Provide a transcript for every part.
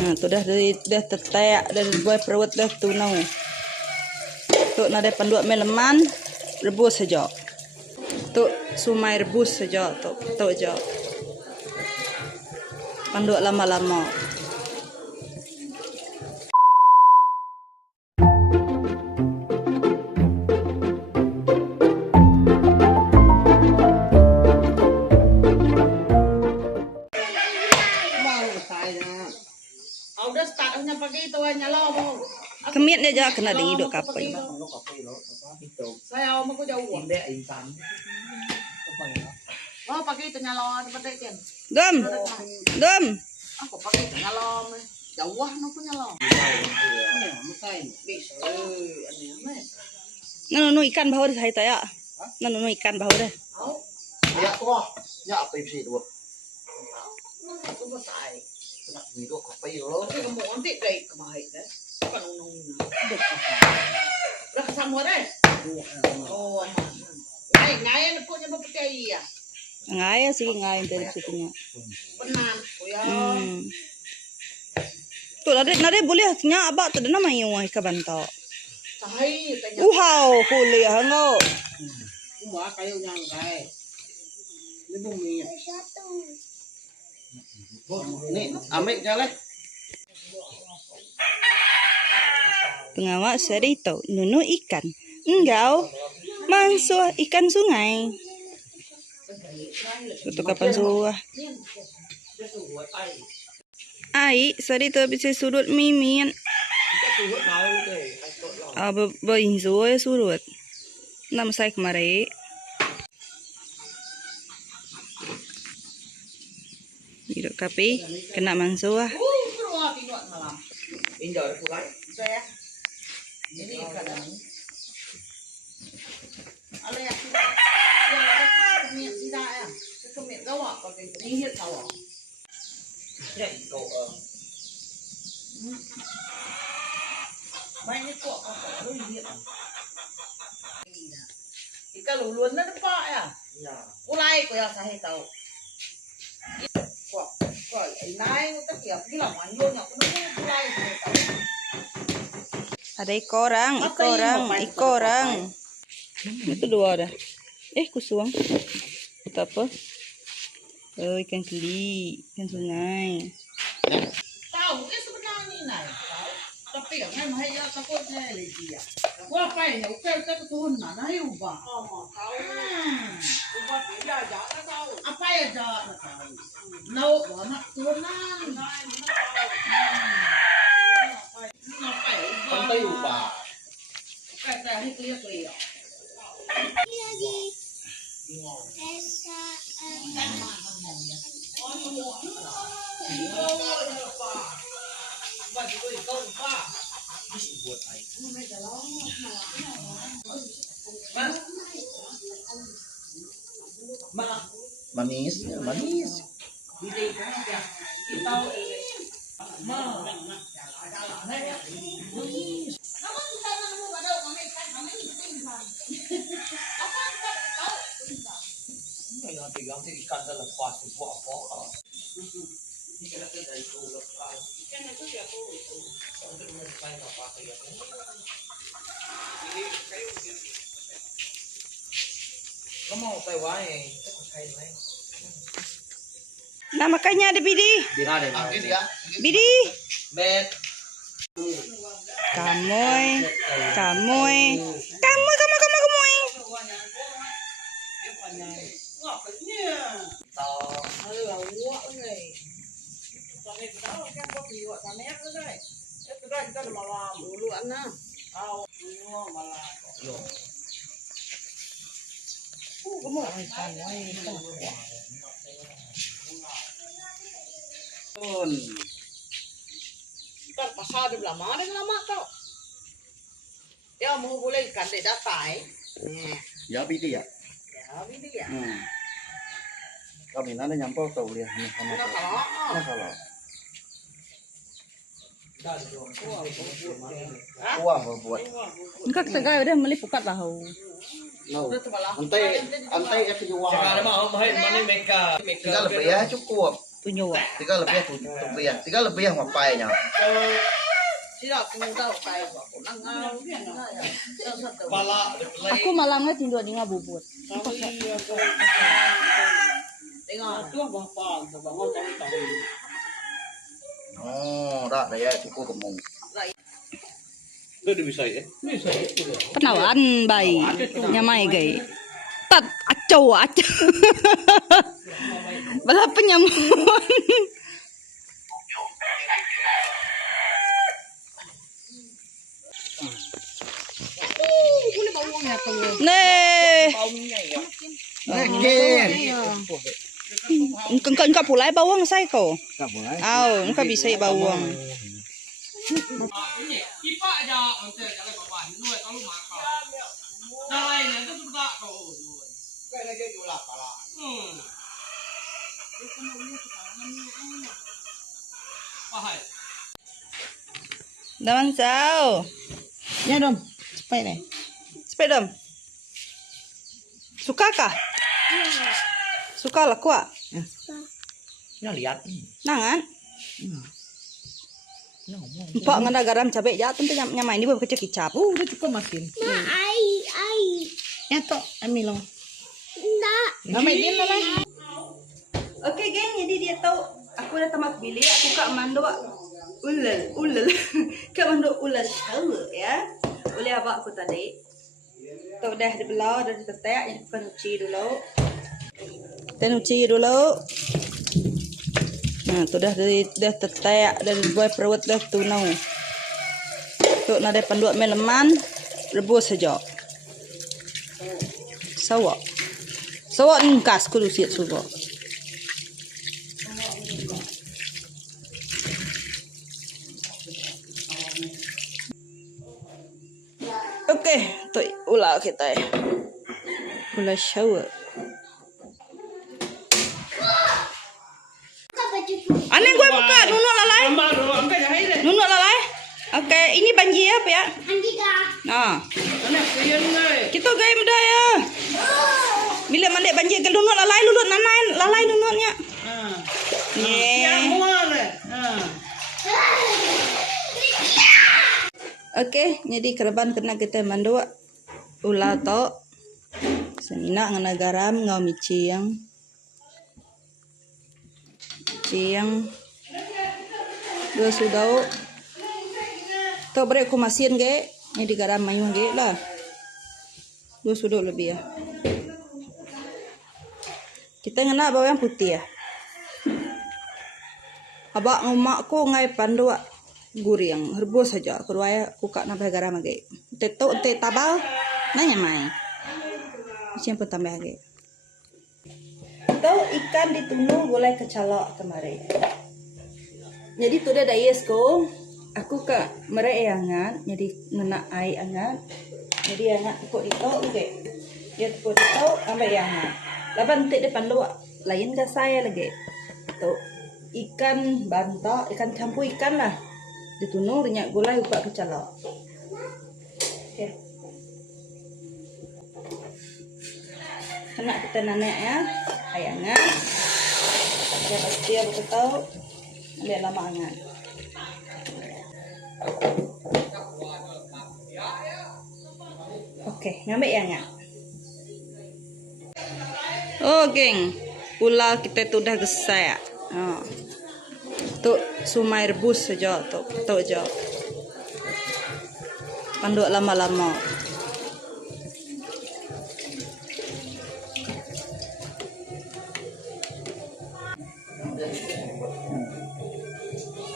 Nah, tu dah tetek, dah buat perut dah tu nau. Tu nak ada panduak meleman, rebus saja. Tu sumai rebus saja tu je. Panduak lama-lama. Udah startnya pakai itu nyala mau. Kemit dia aja kena ding hidup kapai. Saya mau aku jauh. Oh pakai itu nyala pakai kan. Dom. Aku pakai itu nyala jauh aku nyala. Nanu ikan bau deh itu ya. Nanu ikan bau deh. Ya tua, ya apa sih dua? Aku mau sai. Nak hidup kopi lo. Tapi kamu nanti deh kemarin deh. Kan unung. Udah kesamur deh. Oh, ngai punya pakai ya. Ngai sih ngai dari situnya. Penan, ya. Tuh nade boleh nya abak tu nama yung ka banto. Sahi tanya. Uhaw kuliah ngo. Umba kayo nyang kai. Ini bumi. Nih, ambil jalan. Pengawak serito nunu ikan. Enggau. Mansuah ikan sungai. Itu kapan suah? Ai, serito bisa surut mimin. Bayin suah surut. Nama saya kemarin. Hidup kapi kena mansuah. Keluar pindah malam. Pinjau ada pulang. Saya. Ini kadang. Ada yang kemit tidak ya. Kemit gawak pakai ini hiat gawak. Ya itu. Banyak kok apa lu hiat. Ikan luluan na pak ya. Ya. Ulai ko ya saya tahu. Kok inai utak ya gila manyo nya kuno ulai saya tahu. Ada ikorang. Itu dua dah. Kusuang. Itu apa? Oh, ikan keli, ikan sungai. Tahu sebenarnya ini nai. Tapi kan memang ya takut saya lagi ya. Gua apa ya? Ukir tak turun mana ya ubah. Oh, tahu. Ubah dia jangan tahu. Apa ya jangan tahu. Nau anak turunan. Apa ya? Pantai ubah. Kata ini clear. Manis, manis. Ganti ikan dalam pas buat apa? Ikan itu dari pulau kan. Ikan itu dia pulau. Untuk mencapai apa ya? Ini kayu. Kamu mau Taiwan ya? Kita pakai lain. Nah makanya ada bidi. Bina deh. Ya. Bidi. Bet. Kamoy. Ntar pasal di lama tau. Ya mau boleh ikan dek datai. Ya bidi ya. Ya ini ya. Kami nana nyampol tau lihat sama. Nah kalau. Wah buat. Enggak tegal udah meli pukat tahu. No. Antai itu jual. Sekarang mau main mana mereka. Kita lebih ya cukup. punya wak. Tiga lebih tu rupiah. Tiga lebih yang ngapainnya? Sila aku tahu kayak aku nangau ya. Satu. Pala. Aku malangnya tindu di ngabubut. Tengok. Oh, dah ya cukup gemung. Itu bisa ya? Bisa ya. Penawan bayi. Nyamai gay. Tat acau acau. Bala penyamun. Boleh bawangnya tuh. Nih. Engkau pulai bawang saya kau. Engkau bisa bawang. Ipa aja onte kalau bawa nuai kalau makan. Nah lainnya itu sudah kau. Kayak lagi jual pala. Pahai. Daman sao. Ya dong. Supaya nih. Sepedam. Suka kah? Suka lah kuat. Yang lihat. Nangan. Empok ngana garam cabai ya tentu nyamai ini buat kecil kicap. Udah cukup makin. Ya toh, ambil lo. Ngamai dia lah. Oke geng, jadi dia tahu aku udah tamat bilik, aku kak mando ulal kak mando ulal show ya. Boleh abak aku tadi. Tuh udah dibelah, udah ditetek, jadi bukan uci dulu. Kita uci dulu. Nah, tuh dah tetek, dah dibuat perut dah tuh nau. Tuh nade panduak meleman, rebus saja. Sawak ngkas kudu siat subo. Oke, tuh ulah kita ya. Ulah shower. Aneh gue buka nunuk lalai. Nunuk lalai. Oke, ini banjir apa ya? Nah. Kita gaya mudah ya. Bila mandek banjir ke nunuk lalai lulut nanai lalai nunuknya. Oke, jadi kerban kena kita mandua ulah to. Senina ngana garam ngau miciang. Dua sudau. To beri aku masin ge, ini garam mayung ge lah. Dua sudau lebih ya. Kita ngena bawang putih ya. Abak ngomakku ngai pandua guriang rebus saja keruaya kuka nambah garam ge. Teto te tabal nanya mai. Macam pun tambah ge. Tahu ikan ditunggu boleh kecalok kemarin. Jadi tu dah yes ko. Aku ke mere angan jadi ngena ai angan. Jadi anak ikut itu ge. Dia ikut itu ambil angan. Laban te depan luak lain ke saya lagi. Tu ikan bantok, ikan campur ikan lah. Ditunung renyak gulai upah kecalok. Okay. Kena kita nanek ya. Ayangan. Dia pasti aku tahu. Ambil lama angan. Oke, ngambil angan. Oh, geng. Ulah kita tu dah gesek. Oh. Tu sumai rebus saja tu aja. Panduk lama-lama.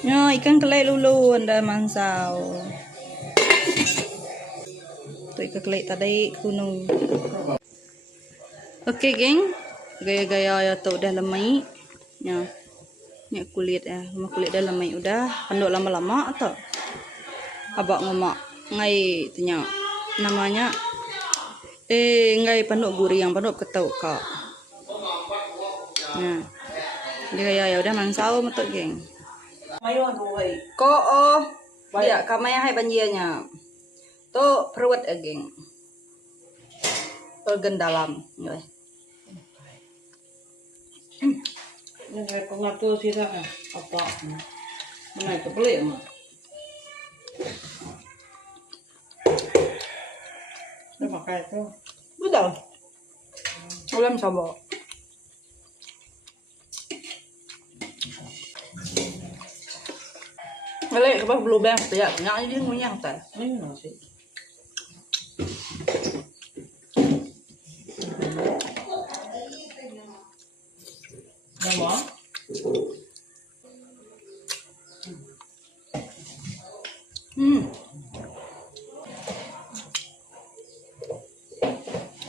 No, ikan kelek lulu anda mansau. Tu ikan kelek tadi gunung. Oke, geng. Gaya-gaya ya tu udah lemai. Ya. Ni kulit ya, kulit dah lemai udah. Panduk lama-lama atau abak ngomak ngai tanya namanya ngai panduk guri yang panduk ketau kak. Nah. Gaya ya udah mansau metuk, geng. Ko oh dia kamaya hai banjirnya. Tu perut geng. Organ dalam. Yang kayak pengatur sih kan apa? Mana itu pelik mah? Dia pakai itu. Betul. Ulam sabo. Malay apa belum bang ya, nyak ini ngunyah tak. Ini nasi. Yang mana? Hmm.